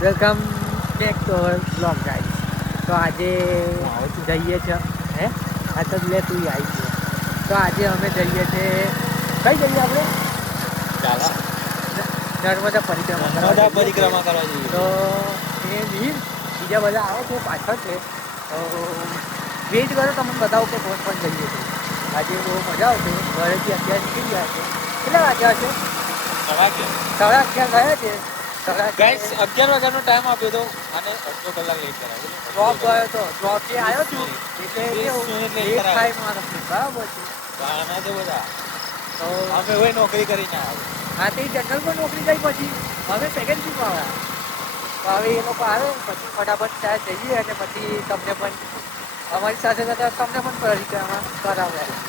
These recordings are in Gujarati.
Welcome back to our blog guys. તો આજે જઈએ છે હે આ તો લે તું આવી છે. તો આજે અમે જઈએ છીએ કઈ જઈએ આપણે નર્મદા પરિક્રમા કરવા જઈએ. તો એ બીજા બધા આવે છે પાછળ છે. તો વેઇટ કરો તમને બતાવું કે કોણ કોણ જઈએ છે. આજે બહુ મજા આવશે. ઘરેથી અત્યારે નીકળી ગયા છે. કેટલા વાગ્યા છે? 11:30 ગયા છે. 11 વાગ્યાનો ટાઈમ આપ્યો હતો અને અડધો કલાક લેટ કરાવ્યો. ડ્રોપ ગયો હતો. ડ્રોપથી આવ્યો છું એટલે લેટ થાય મારો બરાબર છે. આના તો બધા તો અમે હોય નોકરી કરીને આવ્યા. હા તે જનરલ પર નોકરી ગઈ પછી હવે સેકન્ડ શિફ્ટમાં આવ્યા. તો હવે એ લોકો આવે પછી ફટાફટ ત્યાં જઈએ અને પછી તમને પણ અમારી સાથે સાથે તમને પણ પરિક્રમા કરાવ્યા.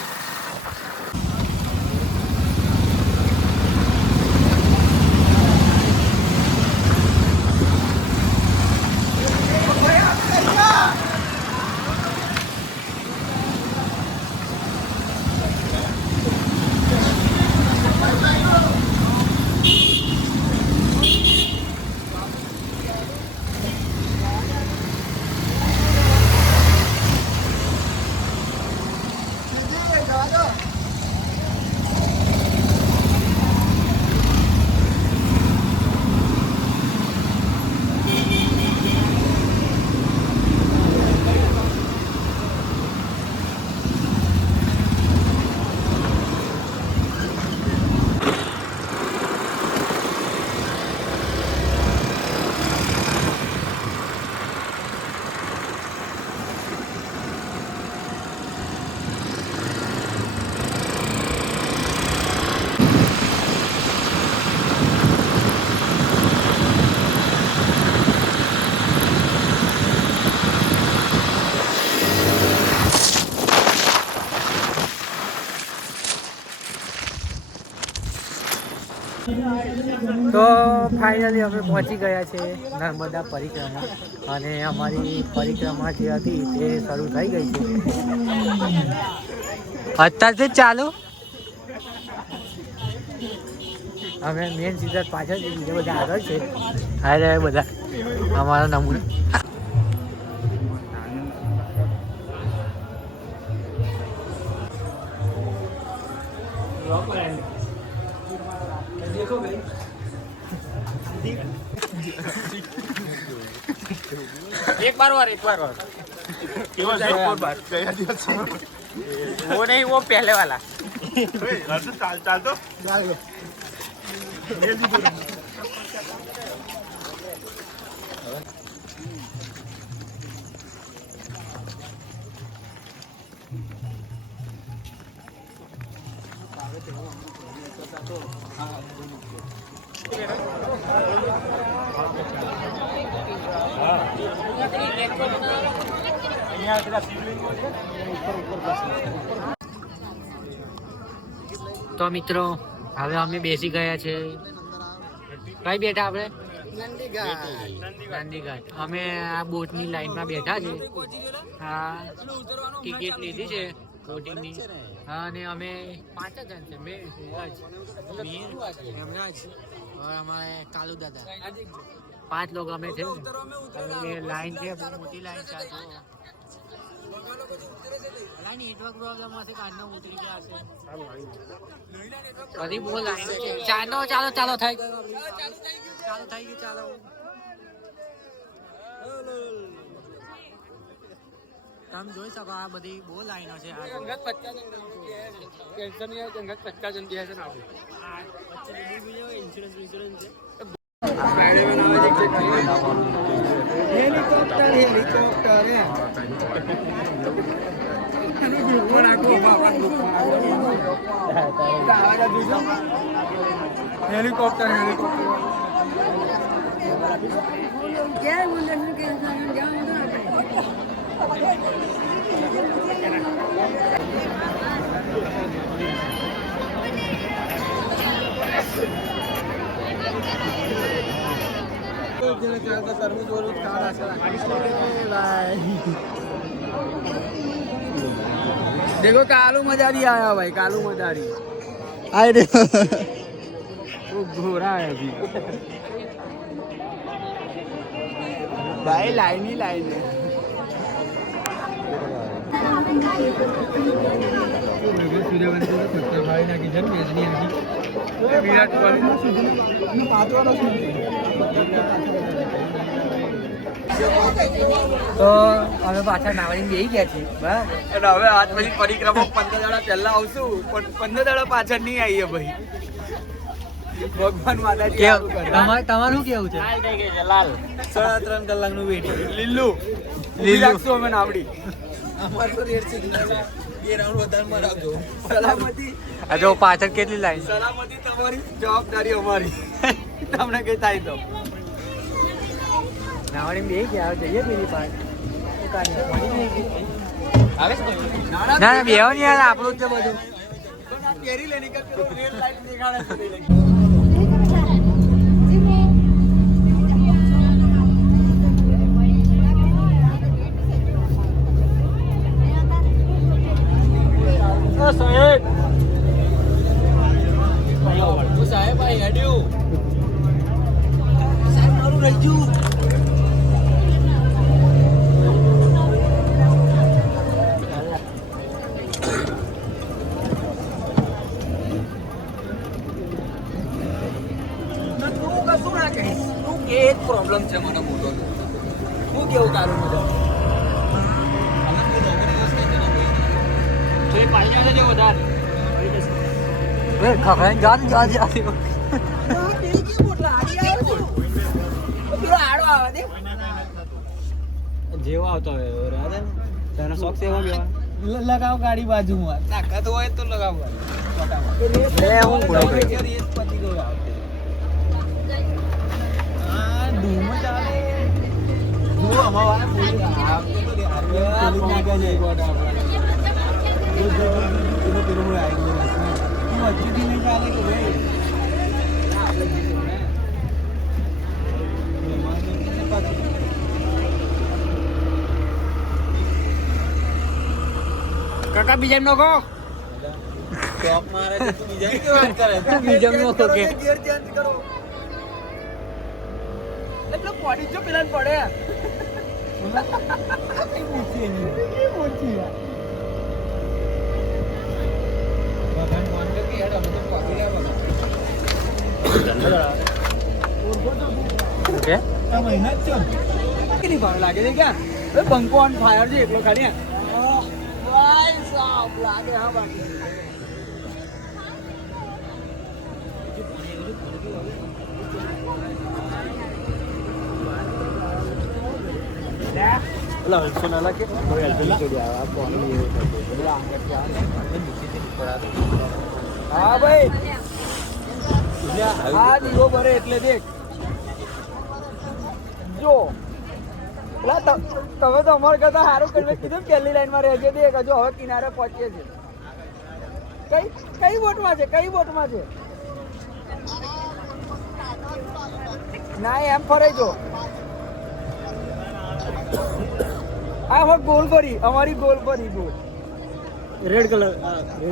તો ફાઇનલી અમે પહોંચી ગયા છે નર્મદા પરિક્રમા અને અમારી પરિક્રમા જે હતી તે શરૂ થઈ ગઈ છે અત્યારથી જ ચાલુ. અમે મેન સીધા પાછળ છે, બીજા બધા આગળ છે. હારે બધા અમારા નમૂના एक बार और वो नहीं वो पहले वाला ચાલ તો તો મિત્રો હવે અમે બેસી ગયા છે. કઈ બેઠા આપણે? નંદીઘાટ. અમે આ બોટની લાઈનમાં બેઠા છે. આ ટિકિટ લીધી છે બોટિંગની. અને અમે 5 જણ છે. મેં અમારે કાલુ દાદા 5 લોકો અમે છે. લાઈન છે, બહુ મોટી લાઈન છે. નેટવર્ક પ્રોબ્લેમ હશે, કાઢનો ઉતરી ગયા છે. બધી બહુ લાઈન છે. ચાલો ચાલો ચાલો થઈ ગયું. ચાલુ થઈ ગયું. ચાલો તમે જોઈ શકો આ બધી બહુ લાઈનો છે. હેલિકોપ્ટર देखो कालू मजारी आया भाई, कालू मजारी आए देखो वो घोड़ा है अभी. ભાઈ લાઈન લાઈન વિરાટ તો અમે પાછા નાવડી બેસી ગયા છીએ બરાબર. અને હવે આજ પછી પરિક્રમા 15 દાડા પહેલા આવશું પણ 15 દાડા પાછળ નહીં આવીએ ભાઈ. ભગવાન માતાજી આવું કરે. તમારું કેવું છે? લાલ 3.5 કલાકનું વેઇટિંગ. લીલુ રાખશું અમે નાવડી. અમાર તો રેડ સિગ્નલ છે. એ રાઉન્ડ વધારે મરાવજો. સલામતી આ જો પાછળ કેટલી લાઈન. સલામતી તમારી, જવાબદારી અમારી. તમને કઈ થાય તો નાવડી બેસી ગયા જઈએ પેલી પાસે. આવે છે ના ના બેહો ને યાર, આપણું જ છે બધું. કેરી લે નીકળ પેલો રેડ લાઈટ દેખાડે છે. સાહેબ સાહેબ ભાઈ હેડ્યું સાહેબ મારું રહી ગયું. પ્રોબ્લેમ છે મને મોટો. શું કેવું તારું મોટો? જેવો આવતો હોય તને શોખ છે એવો લગાવ ગાડી બાજુમાં. તાકાત હોય તો લગાવ કાકા બીજા નો કહો. શોખ મારે છે, તું બીજાની કેવી વાત કરે છે? બીજા નો કહો કે ગેર ચેન્જ કરો. એટલે પડી જો પેલા પડે. ઓકે કેટલી ભાવ લાગે છે ક્યાં? બંકો ઓન ફાયર છે એટલો ખાલી. ભાઈ સાહેબ લાગે હા બાકી. હા ભાઈ આ દીવો ભરે એટલે દેખ જો તમે તો અમારે કરતા સારું કરીને કીધું પહેલી લાઈન માં રહેજે. દેખ હજુ હવે કિનારે પહોંચીએ છે. કઈ બોટમાં છે? કઈ બોટમાં છે? ના એમ ફરે જો. આ હવે ગોલ ફરી અમારી ગોલ ફરી ગોલ રેડ કલર.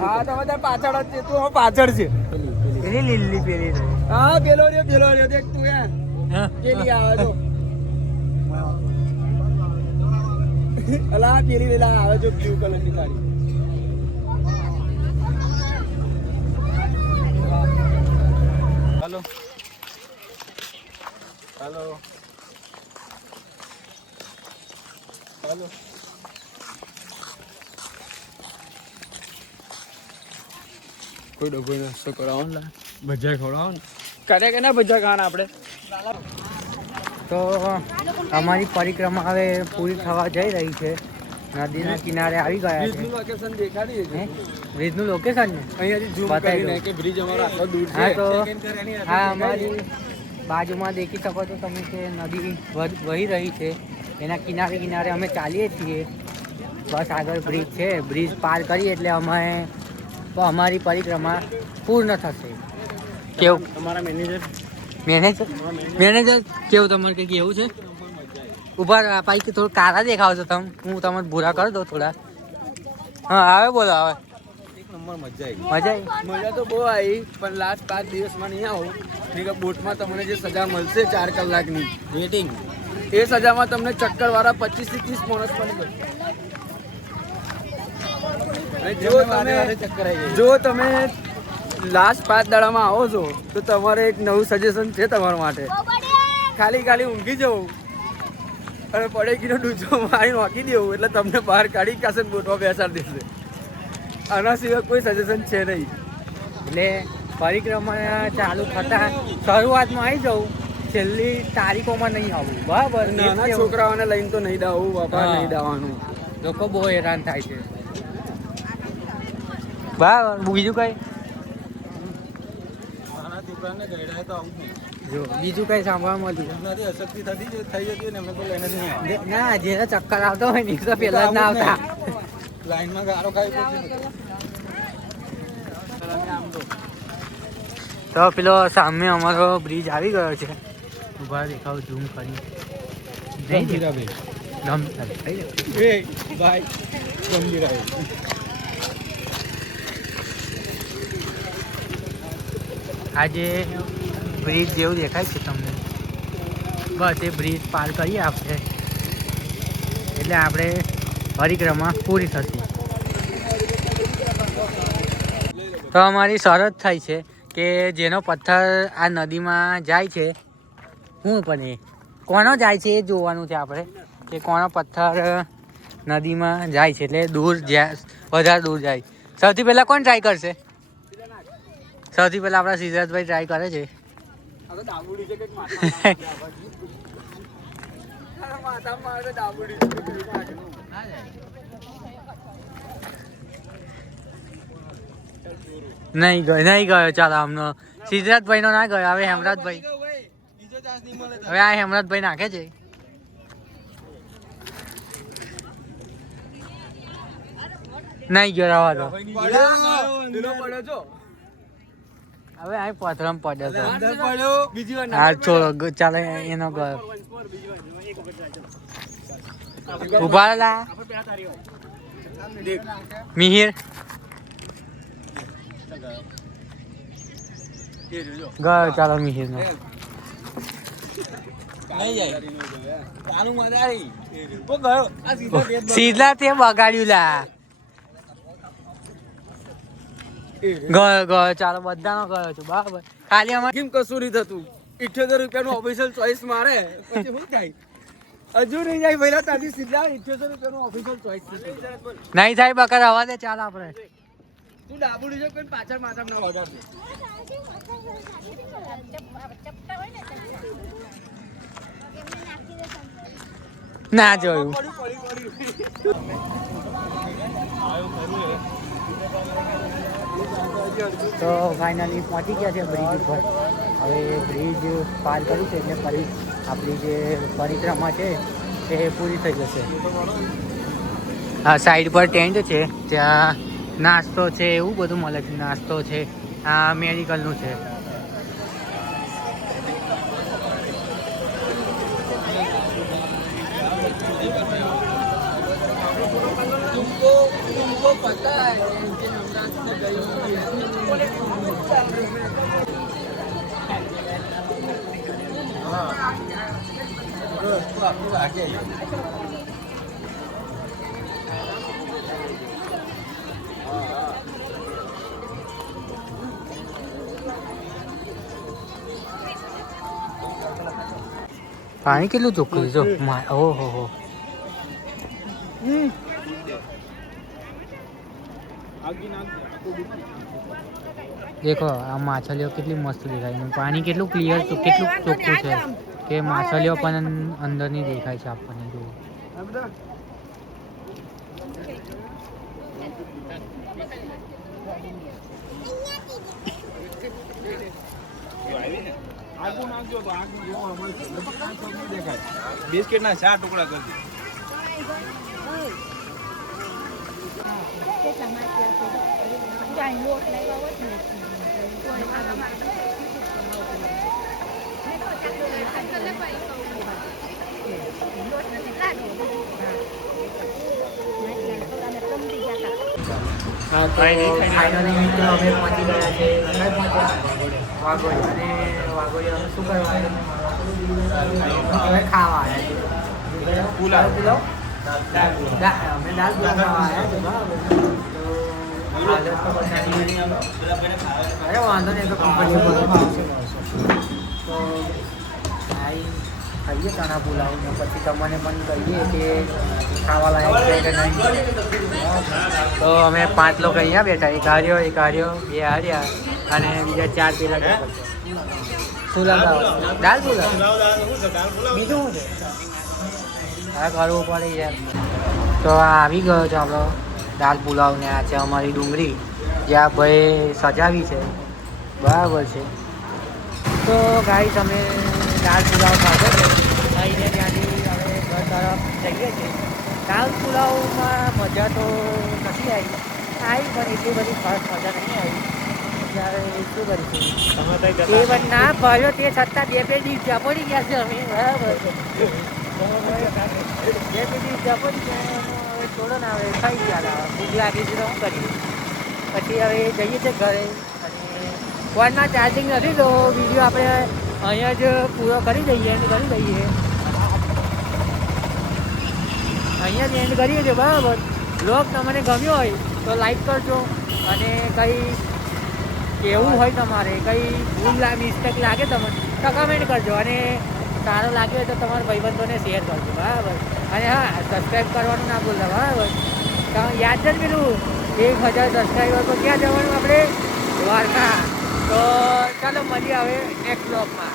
હા તમે ત્યાં પાછળ જ છે. તું હવે પાછળ છે. પેલી લીલી પેલી હા પેલો રહ્યો દેખ તું યાર પેલી આવે તો અલા પેલી વેલા આવે જો બ્લુ કલર ની ગાડી. હાલો હાલો હાલો. કોઈ ડબ્બો નાસ્તો કરાવો ને ભજીયા ખવડાવો ને. કરે કે ના ભજીયા ખાવાના આપણે? તો અમારી પરિક્રમા હવે પૂરી થવા જઈ રહી છે. નદીના કિનારે આવી ગયા છે. બ્રિજનું લોકેશન દેખાડી છે. બ્રિજનું લોકેશન ને અહીંયાથી ઝૂમ બતાવી કરીને દો. કે બ્રિજ અમારો આટલો દૂર છે. હા તો હા અમારી બાજુમાં દેખી શકો છો તમે કે નદી વહી રહી છે. એના કિનારે કિનારે અમે ચાલીએ છીએ. બસ આગળ બ્રિજ છે. બ્રિજ પાર કરીએ એટલે અમારી પરિક્રમા પૂર્ણ થશે. કેવું તમારા મેનેજર મેનેજર કેવું તમારે કંઈક એવું છે? ઉભા પાઈ કે થોડું કાળા દેખાવ છો તમે. હું તમને ભૂરા કરી દઉં થોડા. હા આવે બોલો આવે. એક નંબર મજા આવી. મજા આવી? મજા તો બહુ આવી પણ લાસ્ટ 5 દિવસમાં નહીં આવું. નહીં કે બોટમાં તમને જે સજા મળશે 4 કલાકની વેટિંગ એ સજામાં તમને ચક્કર વાળા 25 થી 30 માણસ મળી જશે. જો તમે લાસ્ટ 5 દાડામાં આવો છો તો તમારે એક નવું સજેશન છે તમારા માટે. ખાલી ઊંઘી જવું અને પડેકીનો ડૂચો મારી નોખી દેવું એટલે તમને બહાર કાઢી કાશે બોટમાં બેસાડી દેશે. આના સિવાય કોઈ સજેશન છે નહીં. એટલે પરિક્રમા ચાલુ થતા શરૂઆતમાં આવી જવું, છેલ્લી તારીખોમાં નહીં આવવું. બરાબર. નાના છોકરાઓને લઈને તો નહીં દાવું બાપા, નહીં દાવાનું. લોકો બહુ હેરાન થાય છે. બરાબર. બીજું કઈ જો બીજું કઈ સાંભળવા મળ્યું ના? જેને ચક્કર આવતો હોય ને તો પેલા જ ના આવતા. લાઈનમાં ગારો ખાઈ તો પેલો સામે અમારો બ્રિજ આવી ગયો છે. ઉભા દેખાવ ઝૂમ કરી. આજે બ્રિજ જેવું દેખાય છે તમને. બસ એ બ્રિજ પાર કરીએ આપણે એટલે આપણે પરિક્રમા પૂરી થશે. તો અમારી શરત થઈ છે કે જેનો પથ્થર આ નદીમાં જાય છે, હું પણ એ કોનો જાય છે એ જોવાનું છે આપણે કે કોનો પથ્થર નદીમાં જાય છે. એટલે દૂર વધારે દૂર જાય. સૌથી પહેલાં કોણ ટ્રાય કરશે? સૌથી પહેલાં આપણા સિદ્ધાર્થભાઈ ટ્રાય કરે છે. નહીં ગયો. ચાલો આમનો સિદ્ધાર્થભાઈ નો ના ગયો. હવે હેમરાજભાઈ, હવે આ હેમરાજભાઈ નાખે છે. નહીં ગયો, રવા દો. હવે આ પથરામ પડ્યો તો હા છોડો. ચાલો એનો ગયો. ઉભા લા મિહિર ગયો. ચાલો મિહિર નો સીધા તે બગાડ્યું લા. ગયો. ચાલો બધાનો ગયો છું. બરાબર. ખાલી અમારે કેમ કશું નહીં થતું. 78 રૂપિયાનું ઓફિશિયલ ચોઈસ મારે પછી શું થાય? હજુ નહીં જાય પહેલા ત્યાંથી સીધા 78 રૂપિયાનું ઓફિશિયલ ચોઈસ નહીં થાય બકર હવા દે. ચાલ આપણે તું ડાબુડી જો કોઈ પાછળ માથા ના વગાડશે. ના જોયું. તો ફાઇનલી પહોંચી ગયા છે બ્રિજ ઉપર. હવે બ્રિજ પાર કર્યું છે એટલે ફરી આપણી જે પરિક્રમા છે એ પૂરી થઈ જશે. આ સાઈડ પર ટેન્ટ છે, ત્યાં નાસ્તો છે, એવું બધું મળે છે. નાસ્તો છે, આ મેડિકલનું છે. પાણી કેટલું ચોખ્ખું જો. ઓહો દેખો આ માછલીઓ કેટલી મસ્ત દેખાય. પાણી કેટલું ક્લિયર, કેટલું ચોખ્ખું છે કે માછલીઓ પણ અંદરની દેખાય છે આપણને. જુઓ બિસ્કિટ ના 4 ટુકડા કરી ફાઇનલી મિત્રો અમે પહોંચી ગયા છે. વાઘોડિયા. અને વાઘોડિયા શું કરવાનું? હવે ખાવા આવ્યા છે. પુલાવ પુલાવ અમે દાલ પુલાવ ખાવા આવ્યા છે બરાબર તો હાલત તો બધાની અરે વાંધો નહીં તો કમ્પલસરી તો ખાઈએ ચણા પુલાવ ને પછી તમને પણ કહીએ કે ખાવા લાયક છે કે નહીં. તો અમે 5 લોકો અહીંયા બેઠા, એક હાર્યો 2 હાર્યા અને બીજા 4 પેલા શું લગાવો દાલ પુલાવ બીજું શું છે હા કરવું પડે યાર. તો આ આવી ગયો છે આપણો દાલ પુલાવ ને આ છે અમારી ડુંગળી જે આ ભાઈ સજાવી છે બરાબર છે. તો ગાઈસ અમે દાલ પુલાવ ખાધો છે આવીને ત્યાંથી હવે ઘર તરફ જઈએ છીએ. દાલ પુલાવમાં મજા તો નથી આવી પણ એટલી બધી ખાસ મજા નહીં આવી. ત્યારે શું કરીશું એ પણ ના ભર્યો તે છતાં 2 દિવસ જ્યાં પડી ગયા છે અમે બરાબર 2 દિવસ જ્યાં પડી ગયા હવે થોડો ના હવે ખાઈ ગયા ભૂખ લાગી છે તો શું કરીએ. પછી હવે જઈએ છીએ ઘરે અને ફોનમાં ચાર્જિંગ નથી તો વિડીયો આપણે અહીંયા જ પૂરો કરી દઈએ એન્ડ કરી દઈએ અહીંયા જ એન્ડ કરીએ છીએ બરાબર. બ્લોગ તમને ગમ્યો હોય તો લાઈક કરજો અને કંઈ કેવું હોય તમારે કંઈ ભૂલ મિસ્ટેક લાગે તમને તો કમેન્ટ કરજો અને સારો લાગ્યો હોય તો તમારા ભાઈબંધોને શેર કરજો બરાબર. અને હા સબસ્ક્રાઈબ કરવાનું ના ભૂલતા બરાબર. યાદ છે ને પેલું 1000 સબસ્ક્રાઈબર પર ક્યાં જવાનું આપણે દ્વારકા. તો ચાલો મળીએ હવે નેક્સ્ટ બ્લોગમાં.